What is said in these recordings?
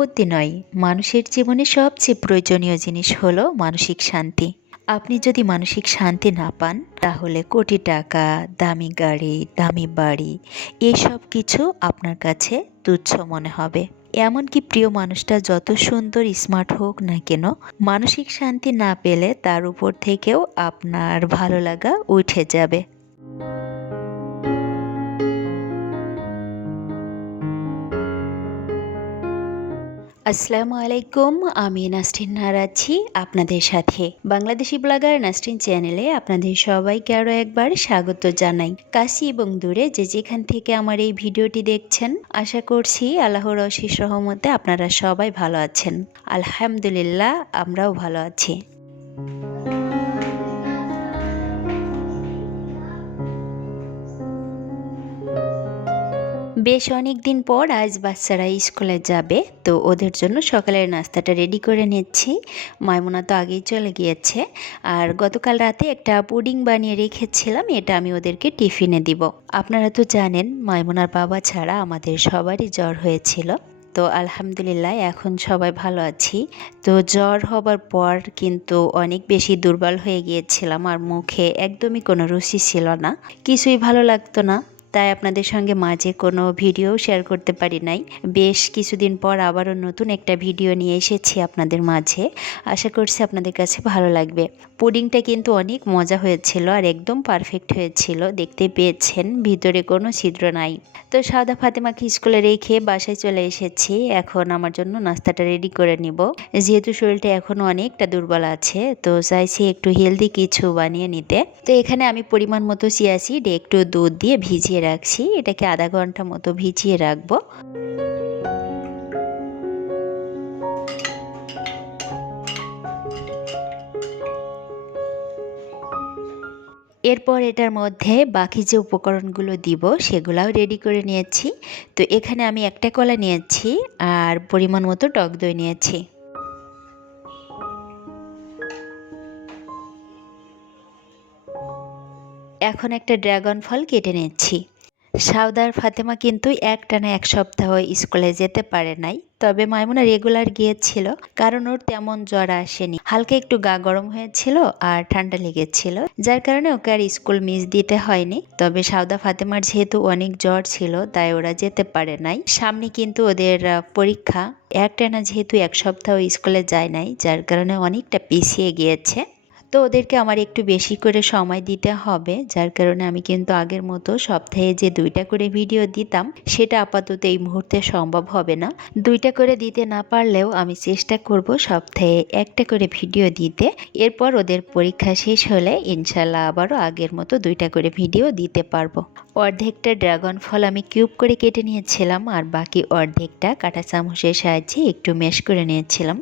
সম্পত্তি নয়, মানুষের জীবনে সবচেয়ে প্রয়োজনীয় জিনিস হলো মানসিক শান্তি। আপনি যদি মানসিক শান্তি না পান, তাহলে কোটি টাকা, দামি গাড়ি, দামি বাড়ি, এসব কিছু আপনার কাছে তুচ্ছ মনে হবে। এমনকি প্রিয় মানুষটা যত সুন্দর স্মার্ট হোক না কেন, মানসিক শান্তি না পেলে তার উপর থেকেও আপনার ভালো লাগা উঠে যাবে। আসসালামু আলাইকুম, আমি নাস্টিন নারাচ্ছি আপনাদের সাথে। বাংলাদেশি ব্লগার নাস্টিন চ্যানেলে আপনাদের সবাইকে আরও একবার স্বাগত জানাই। কাশি এবং দূরে যে যেখান থেকে আমার এই ভিডিওটি দেখছেন, আশা করছি আল্লাহর অশিস রহমতে আপনারা সবাই ভালো আছেন। আলহামদুলিল্লাহ, আমরাও ভালো আছি। বেশ অনেক দিন পর আজ বাচ্চারা স্কুলে যাবে, তো ওদের জন্য সকালের নাস্তাটা রেডি করে নিচ্ছি। মায়মোনা তো আগেই চলে গিয়েছে। আর গতকাল রাতে একটা পুডিং বানিয়ে রেখেছিলাম, এটা আমি ওদেরকে টিফিনে দিব। আপনারা তো জানেন মায়মোনার বাবা ছাড়া আমাদের সবারই জ্বর হয়েছিল। তো আলহামদুলিল্লাহ, এখন সবাই ভালো আছি। তো জ্বর হবার পর কিন্তু অনেক বেশি দুর্বল হয়ে গিয়েছিলাম, আর মুখে একদমই কোনো রুচি ছিল না। কিছুই ভালো লাগতো না। তাই আপনাদের সঙ্গে মাঝে কোনো ভিডিও শেয়ার করতে পারি নাই। বেশ কিছুদিন পর আবারও নতুন একটা ভিডিও নিয়ে এসেছি আপনাদের মাঝে। আশা করছি আপনাদের কাছে ভালো লাগবে। পুডিংটা কিন্তু অনেক মজা হয়েছিল আর একদম পারফেক্ট হয়েছিল, দেখতে পেয়েছেন, ভিতরে কোনো ছিদ্র নাই। তো সাদা ফাতেমাকে স্কুলে রেখে বাসায় চলে এসেছি, এখন আমার জন্য নাস্তাটা রেডি করে নিব। যেহেতু শরীরটা এখনও অনেকটা দুর্বল আছে, তো চাইছি একটু হেলদি কিছু বানিয়ে নিতে। তো এখানে আমি পরিমাণ মতো সিয়াসিড একটু দুধ দিয়ে ভিজিয়ে রাখছি। এটাকে আধা ঘণ্টা মতো ভিজিয়ে রাখব। এরপর এটার মধ্যে বাকি যে উপকরণগুলো দিব, সেগুলাও রেডি করে নিয়েছি। তো এখানে আমি একটা কলা নিয়েছি, আর পরিমাণ মতো টক দই নিয়েছি। এখন একটা ড্রাগন ফল কেটে নিচ্ছি। সাউদার ফাতেমা কিন্তু এক একটানা এক সপ্তাহ স্কুলে যেতে পারে নাই, তবে মাইমুনা রেগুলার গিয়েছিল, কারণ ওর তেমন জ্বর আসেনি। হালকা একটু গা গরম হয়েছিল আর ঠান্ডা লেগেছিল, যার কারণে ওকে আর স্কুল মিস দিতে হয়নি। তবে সাউদা ফাতেমার যেহেতু অনেক জ্বর ছিল, তাই ওরা যেতে পারে নাই। সামনে কিন্তু ওদের পরীক্ষা। একটানা যেহেতু এক সপ্তাহ স্কুলে যায় নাই, যার কারণে অনেকটা পিছিয়ে গিয়েছে। তো ওদেরকে আমার একটু বেশি করে সময় দিতে হবে, যার কারণে আমি কিন্তু আগের মতো সপ্তাহে যে দুইটা করে ভিডিও দিতাম, সেটা আপাতত এই মুহূর্তে সম্ভব হবে না। দুইটা করে দিতে না পারলেও আমি চেষ্টা করব সপ্তাহে একটা করে ভিডিও দিতে। এরপর ওদের পরীক্ষা শেষ হলে ইনশাল্লাহ আবারও আগের মতো দুইটা করে ভিডিও দিতে পারব। অর্ধেকটা ড্রাগন ফল আমি কিউব করে কেটে নিয়েছিলাম, আর বাকি অর্ধেকটা কাঁটা চামচের সাহায্যে একটু মেশ করে নিয়েছিলাম।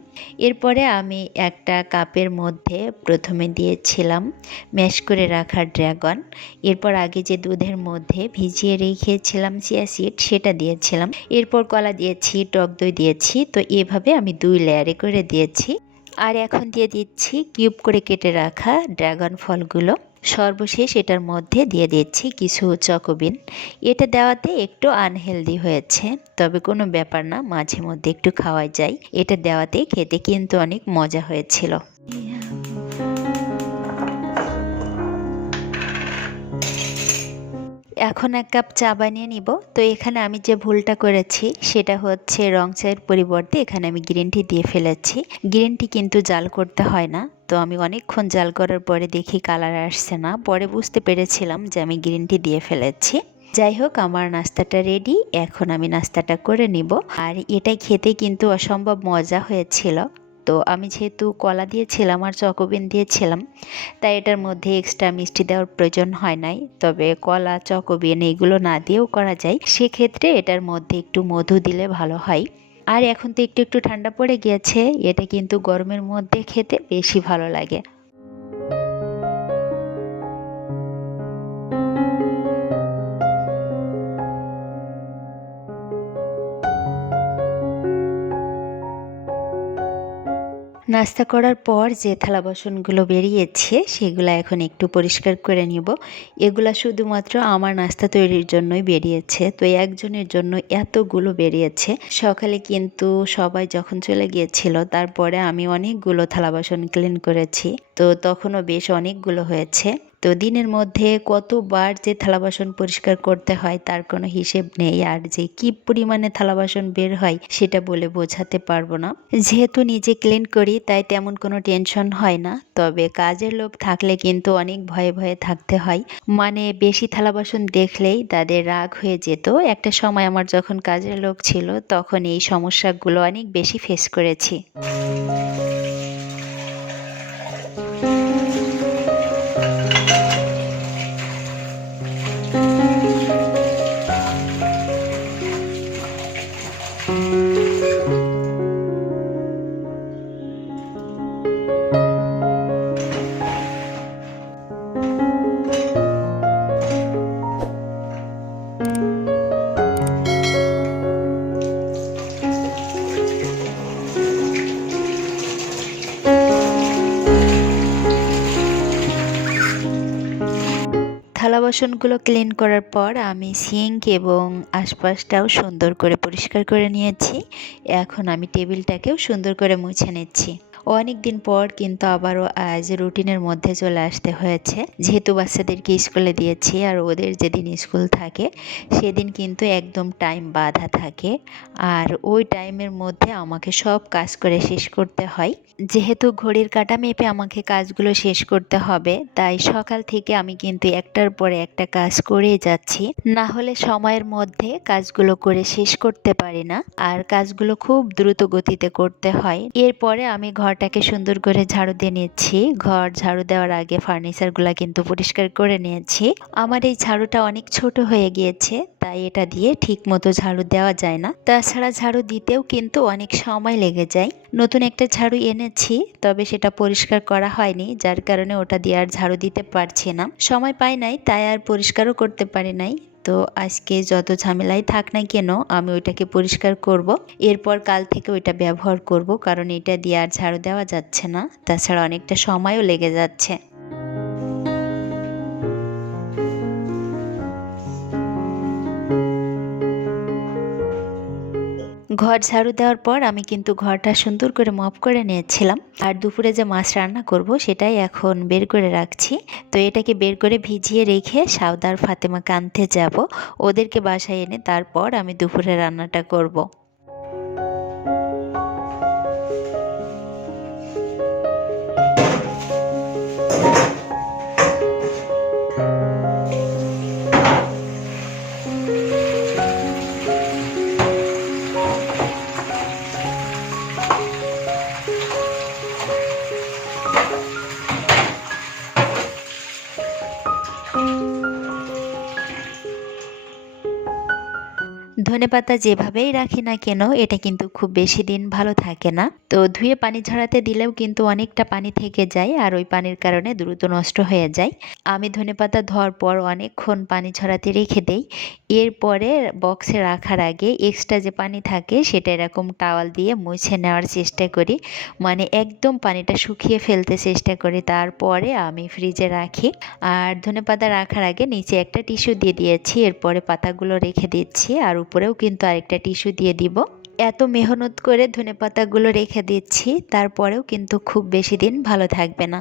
এরপরে আমি একটা কাপের মধ্যে প্রথমে দিয়েছিলাম ম্যাশ করে রাখা ড্রাগন। এরপর আগে যে দুধের মধ্যে ভিজিয়ে রেখেছিলাম চিয়া সিড, সেটা দিয়েছিলাম। এরপর কলা দিয়েছি, টক দই দিয়েছি, তো এভাবে আমি দুই লেয়ারে করে দিয়েছি। আর এখন দিয়ে দিচ্ছি কিউব করে কেটে রাখা ড্রাগন ফলগুলো। সর্বশেষ এটার মধ্যে দিয়ে দিচ্ছি কিছু চকোবিন। এটা দেওয়াতে একটু আনহেলদি হয়েছে, তবে কোনো ব্যাপার না, মাঝে মধ্যে একটু খাওয়া যায়। এটা দেওয়াতে খেতে কিন্তু অনেক মজা হয়েছিল। এখন এক কাপ চা বানিয়ে নিব। তো এখানে আমি যে ভুলটা করেছি, সেটা হচ্ছে রং চায়ের পরিবর্তে এখানে আমি গ্রিন টি দিয়ে ফেলেছি। গ্রিন টি কিন্তু জাল করতে হয় না। তো আমি অনেকক্ষণ জাল করার পরে দেখি কালার আসছে না। পরে বুঝতে পেরেছিলাম যে আমি গ্রিন টি দিয়ে ফেলেছি। যাই হোক, আমার নাস্তাটা রেডি এখন আমি নাস্তাটা করে নিব। আর এটাই খেতে কিন্তু অসম্ভব মজা হয়েছিল। তো আমি যেহেতু কলা দিয়েছিলাম আর চকোবিন দিয়েছিলাম, তাই এটার মধ্যে এক্সট্রা মিষ্টি দেওয়ার প্রয়োজন হয় নাই। তবে কলা, চকোবিন এগুলো না দিয়েও করা যায়। সেক্ষেত্রে এটার মধ্যে একটু মধু দিলে ভালো হয়। আর এখন তো একটু একটু ঠান্ডা পড়ে গিয়েছে, এটা কিন্তু গরমের মধ্যে খেতে বেশি ভালো লাগে। নাস্তা করার পর যে থালা বাসনগুলো বেরিয়েছে, সেগুলো এখন একটু পরিষ্কার করে নিব। এগুলো শুধুমাত্র আমার নাস্তা তৈরির জন্যই বেরিয়েছে। তো একজনের জন্য এতগুলো বেরিয়েছে। সকালে কিন্তু সবাই যখন চলে গিয়েছিল, তারপরে আমি অনেকগুলো থালা বাসন ক্লিন করেছি। তো তখনও বেশ অনেকগুলো হয়েছে। তো দিনের মধ্যে কতবার যে থালা বাসন পরিষ্কার করতে হয়, তার কোনো হিসেব নেই। আর যে কি পরিমাণে থালা বাসন বের হয়, সেটা বলে বোঝাতে পারব না। যেহেতু নিজে ক্লিন করি, তাই তেমন কোনো টেনশন হয় না। তবে কাজের লোক থাকলে কিন্তু অনেক ভয়ে ভয়ে থাকতে হয়। মানে বেশি থালা বাসন দেখলেই তাদের রাগ হয়ে যেত। একটা সময় আমার যখন কাজের লোক ছিল, তখন এই সমস্যাগুলো অনেক বেশি ফেস করেছি। বাসনগুলো ক্লিন করার পর আমি সিঙ্ক এবং আশপাশটাও সুন্দর করে পরিষ্কার করে নিয়েছি। এখন আমি টেবিলটাকেও সুন্দর করে মুছে নিচ্ছি। অনেক দিন পর কিন্তু আবারও আজ রুটিনের মধ্যে চলে আসতে হয়েছে। যেহেতু বাচ্চাদেরকে স্কুলে দিয়েছি আর ওদের যেদিন স্কুল থাকে, সেদিন কিন্তু একদম টাইম বাধা থাকে। আর ওই টাইমের মধ্যে আমাকে সব কাজ করে শেষ করতে হয়। যেহেতু ঘড়ির কাটা মেপে আমাকে কাজগুলো শেষ করতে হবে, তাই সকাল থেকে আমি কিন্তু একটার পরে একটা কাজ করেই যাচ্ছি। না হলে সময়ের মধ্যে কাজগুলো করে শেষ করতে পারি না। আর কাজগুলো খুব দ্রুত গতিতে করতে হয়। এরপরে আমি ঘরটাকে সুন্দর করে ঝাড়ু দিয়ে নিয়েছি। ঘর ঝাড়ু দেওয়ার আগে ফার্নিচারগুলো কিন্তু পরিষ্কার করে নিয়েছি। আমার এই ঝাড়ুটা অনেক ছোট হয়ে গিয়েছে, তাই এটা দিয়ে ঠিক মতো ঝাড়ু দেওয়া যায় না। তাছাড়া ঝাড়ু দিতেও কিন্তু অনেক সময় লেগে যায়। নতুন একটা ঝাড়ু এনেছি, তবে সেটা পরিষ্কার করা হয়নি, যার কারণে ওটা দিয়ে আর ঝাড়ু দিতে পারছি না। সময় পাই নাই, তাই আর পরিষ্কারও করতে পারি নাই। তো আজকে যত ঝামেলাই থাক না কেন, আমি ওইটাকে পরিষ্কার করব। এরপর কাল থেকে ওইটা ব্যবহার করব, কারণ এটা দিয়ে আর ঝাড়ু দেওয়া যাচ্ছে না। তাছাড়া অনেকটা সময়ও লেগে যাচ্ছে। ঘর ঝাড়ু দেওয়ার পর আমি কিন্তু ঘরটা সুন্দর করে মপ করে নিয়েছিলাম। আর দুপুরে যে মাছ রান্না করব সেটাই এখন বের করে রাখছি। তো এটাকে বের করে ভিজিয়ে রেখে সাউদার ফাতেমা কানতে যাব। ওদেরকে বাসায় এনে তারপর আমি দুপুরে রান্নাটা করব। ধনেপাতা যেভাবেই রাখি না কেন, এটা কিন্তু খুব বেশি দিন ভালো থাকে না। তো ধুয়ে পানি ঝরাতে দিলেও কিন্তু অনেকটা পানি থেকে যায় আর ওই পানির কারণে দ্রুত নষ্ট হয়ে যায়। আমি ধনেপাতা ধোয়ার পর অনেকক্ষণ পানি ঝরাতে রেখে দেই। এরপরে বক্সে রাখার আগে এক্সট্রা যে পানি থাকে, সেটা এরকম টাওয়াল দিয়ে মুছে নেওয়ার চেষ্টা করি। মানে একদম পানিটা শুকিয়ে ফেলতে চেষ্টা করি, তারপরে আমি ফ্রিজে রাখি। আর ধনেপাতা রাখার আগে নিচে একটা টিস্যু দিয়ে দিয়েছি, এরপরে পাতাগুলো রেখে দিচ্ছি আর উপরেও কিন্তু আরেকটা টিস্যু দিয়ে দিব। এত মেহনত করে ধনে পাতাগুলো রেখে দিচ্ছি, তারপরেও কিন্তু খুব বেশি দিন ভালো থাকবে না।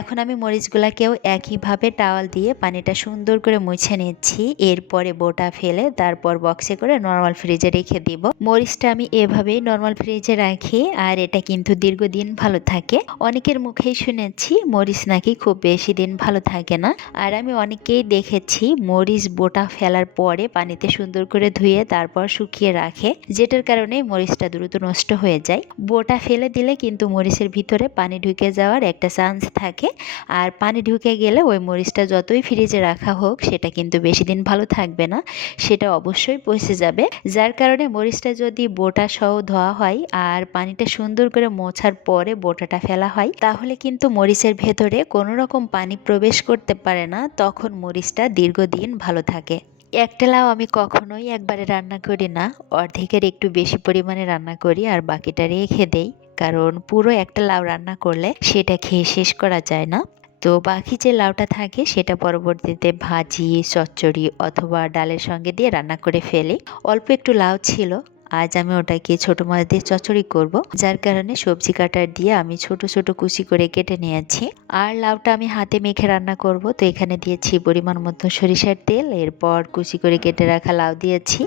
এখন আমি মরিচগুলাকেও একইভাবে টাওয়াল দিয়ে পানিটা সুন্দর করে মুছে নিচ্ছি। এরপরে বোটা ফেলে তারপর বক্সে করে নর্মাল ফ্রিজে রেখে দিব। মরিচটা আমি এভাবেই নর্মাল ফ্রিজে রাখি আর এটা কিন্তু দীর্ঘদিন ভালো থাকে। অনেকের মুখেই শুনেছি মরিচ নাকি খুব বেশি দিন ভালো থাকে না। আর আমি অনেকেই দেখেছি মরিচ বোটা ফেলার পরে পানিতে সুন্দর করে ধুয়ে তারপর শুকিয়ে রাখে, যেটার কারণে মরিচটা দ্রুত নষ্ট হয়ে যায়। বোটা ফেলে দিলে কিন্তু মরিচের ভিতরে পানি ঢুকে যাওয়ার একটা চান্স থাকে। থাকে। আর পানি ঢুকে গেলে ওই মরিচটা যতই ফ্রিজে রাখা হোক, সেটা কিন্তু বেশি দিন ভালো থাকবে না। সেটা অবশ্যই পচে যাবে। যার কারণে মরিচটা যদি বোটা সহ ধোয়া হয় আর পানিটা সুন্দর করে মোছার পরে বোটাটা ফেলা হয়, তাহলে কিন্তু মরিচের ভেতরে কোনো রকম পানি প্রবেশ করতে পারে না। তখন মরিচটা দীর্ঘদিন ভালো থাকে। একটা লাউ আমি কখনোই একবারে রান্না করি না। অর্ধেকের একটু বেশি পরিমাণে রান্না করি আর বাকিটা রেখে দেই। কারণ পুরো একটা লাউ রান্না করলে সেটা খেয়ে শেষ করা যায় না। তো বাকি যে লাউটা থাকে সেটা পরবর্তীতে ভাজি, চচ্চড়ি অথবা ডালের সঙ্গে দিয়ে রান্না করে ফেলি। অল্প একটু লাউ ছিল, আজ আমি ওটাকে ছোট মাছ দিয়ে চচ্চড়ি করব। যার কারণে সবজি কাটার দিয়ে আমি ছোট ছোট কুচি করে কেটে নিয়েছি। আর লাউটা আমি হাতে মেখে রান্না করব। তো এখানে দিয়েছি পরিমাণ মতো সরিষার তেল, এরপর কুচি করে কেটে রাখা লাউ দিয়েছি।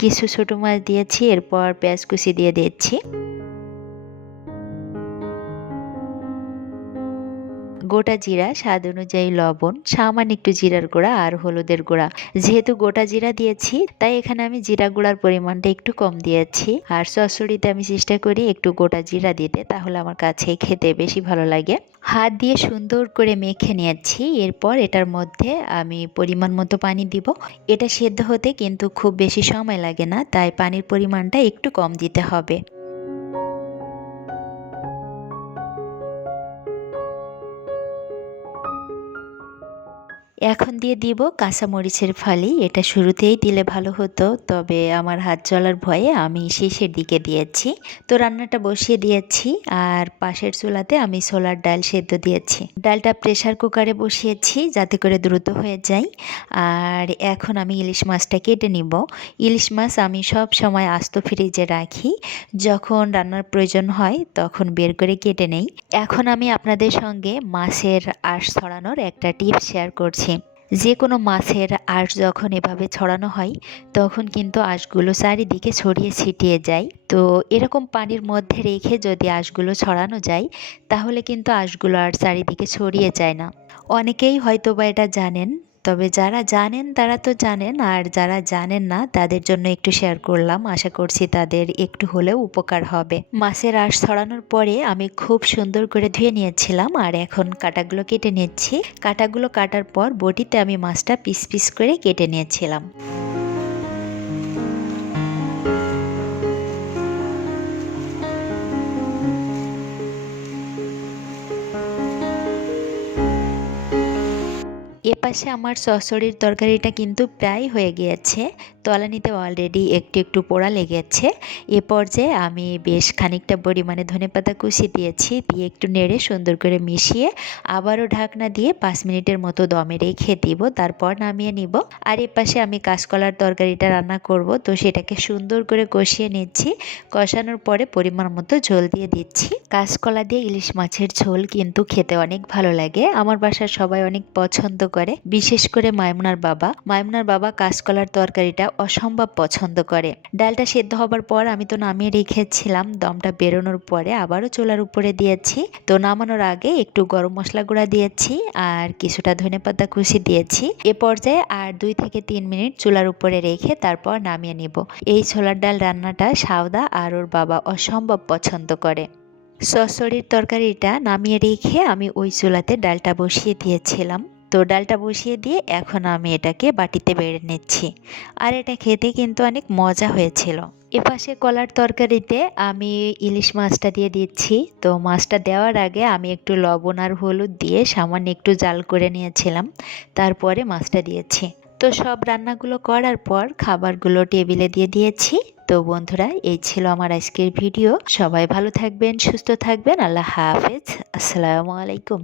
কিছু ছোটো মাছ দিয়েছি এরপর পেঁয়াজ কুচি দিয়ে দিয়েছি গোটা জিরা, স্বাদ অনুযায়ী লবণ, সামান্য একটু জিরার গুঁড়া আর হলুদের গুঁড়া। যেহেতু গোটা জিরা দিয়েছি, তাই এখানে আমি জিরা গুঁড়ার পরিমাণটা একটু কম দিয়েছি। আর চচ্চড়িতে আমি চেষ্টা করি একটু গোটা জিরা দিতে, তাহলে আমার কাছে খেতে বেশি ভালো লাগে। হাত দিয়ে সুন্দর করে মেখে নিয়েছি, এরপর এটার মধ্যে আমি পরিমাণ মতো পানি দিব। এটা সেদ্ধ হতে কিন্তু খুব বেশি সময় লাগে না, তাই পানির পরিমাণটা একটু কম দিতে হবে। এখন দিয়ে দিব কাঁচামরিচের ফালি। এটা শুরুতেই দিলে ভালো হতো, তবে আমার হাত চলার ভয়ে আমি শেষের দিকে দিয়েছি। তো রান্নাটা বসিয়ে দিয়েছি, আর পাশের চুলাতে আমি সোলার ডাল সেদ্ধ দিয়েছি। ডালটা প্রেশার কুকারে বসিয়েছি যাতে করে দ্রুত হয়ে যায়। আর এখন আমি ইলিশ মাছটা কেটে নিব। ইলিশ মাছ আমি সব সময় আস্ত ফ্রিজে রাখি। যখন রান্নার প্রয়োজন হয় তখন বের করে কেটে নেই। এখন আমি আপনাদের সঙ্গে মাছের আঁশ ছড়ানোর একটা টিপস শেয়ার করছি। যে কোনো মাছের আঁশ যখন এভাবে ছড়ানো হয়, তখন কিন্তু আঁশগুলো চারিদিকে ছড়িয়ে ছিটিয়ে যায়। তো এরকম পানির মধ্যে রেখে যদি আঁশগুলো ছড়ানো যায়, তাহলে কিন্তু আঁশগুলো আর চারিদিকে ছড়িয়ে যায় না। অনেকেই হয়তো বা এটা জানেন তবে যারা জানেন তারা তো জানেন, আর যারা জানেন না তাদের জন্য একটু শেয়ার করলাম। আশা করছি তাদের একটু হলেও উপকার হবে। মাছের আঁশ ছড়ানোর পরে আমি খুব সুন্দর করে ধুয়ে নিয়েছিলাম, আর এখন কাটাগুলো কেটে নিচ্ছি। কাটাগুলো কাটার পর বটিতে আমি মাছটা পিস পিস করে কেটে নিয়েছিলাম। এপাশে আমার সসরির তরকারিটা কিন্তু প্রায় হয়ে গিয়েছে। তলানিতে অলরেডি একটু একটু পোড়া লেগেছে। এ পর্যায়ে আমি বেশ খানিকটা পরিমাণে ধনেপাতা কুচি দিয়েছি, দিয়ে একটু নেড়ে সুন্দর করে মিশিয়ে আবারও ঢাকনা দিয়ে পাঁচ মিনিটের মতো দমে রেখে দিব, তারপর নামিয়ে নিব। আর এ পাশে আমি কাঁচকলার তরকারিটা রান্না করব, তো সেটাকে সুন্দর করে কষিয়ে নিচ্ছি। কষানোর পরে পরিমাণ মতো ঝোল দিয়ে দিচ্ছি। কাঁচকলা দিয়ে ইলিশ মাছের ঝোল কিন্তু খেতে অনেক ভালো লাগে, আমার বাসার সবাই অনেক পছন্দ করে, বিশেষ করে মায়মুনার বাবা। মায়মুনার বাবা কাঁচকলার তরকারিটা অসম্ভব পছন্দ করে। ডালটা সেদ্ধ হবার পর আমি তো নামিয়ে রেখেছিলাম, দমটা বেরোনোর পরে আবারও চুলার উপরে দিয়েছি। তো নামানোর আগে একটু গরম মশলা গুঁড়া দিয়েছি আর কিছুটা ধনেপাতা কুচি দিয়েছি। এ পর্যায়ে আর দুই থেকে তিন মিনিট চুলার উপরে রেখে তারপর নামিয়ে নিব। এই ছোলার ডাল রান্নাটা সাউদা আর ওর বাবা অসম্ভব পছন্দ করে। সসরির তরকারিটা নামিয়ে রেখে আমি ওই চুলাতে ডালটা বসিয়ে দিয়েছিলাম। তো ডালটা বসিয়ে দিয়ে এখন আমি এটাকে বাটিতে বেড়ে নিচ্ছি। আর এটা খেতে কিন্তু অনেক মজা হয়েছিল। এপাশে কলার তরকারিতে আমি ইলিশ মাছটা দিয়ে দিচ্ছি। তো মাছটা দেওয়ার আগে আমি একটু লবণ আর হলুদ দিয়ে সামান্য একটু জাল করে নিয়েছিলাম। তারপরে মাছটা দিয়েছি। তো সব রান্নাগুলো করার পর খাবারগুলো টেবিলে দিয়ে দিয়েছি। তো বন্ধুরা, এই ছিল আমার আজকের ভিডিও। সবাই ভালো থাকবেন, সুস্থ থাকবেন। আল্লাহ হাফেজ। আসসালামু আলাইকুম।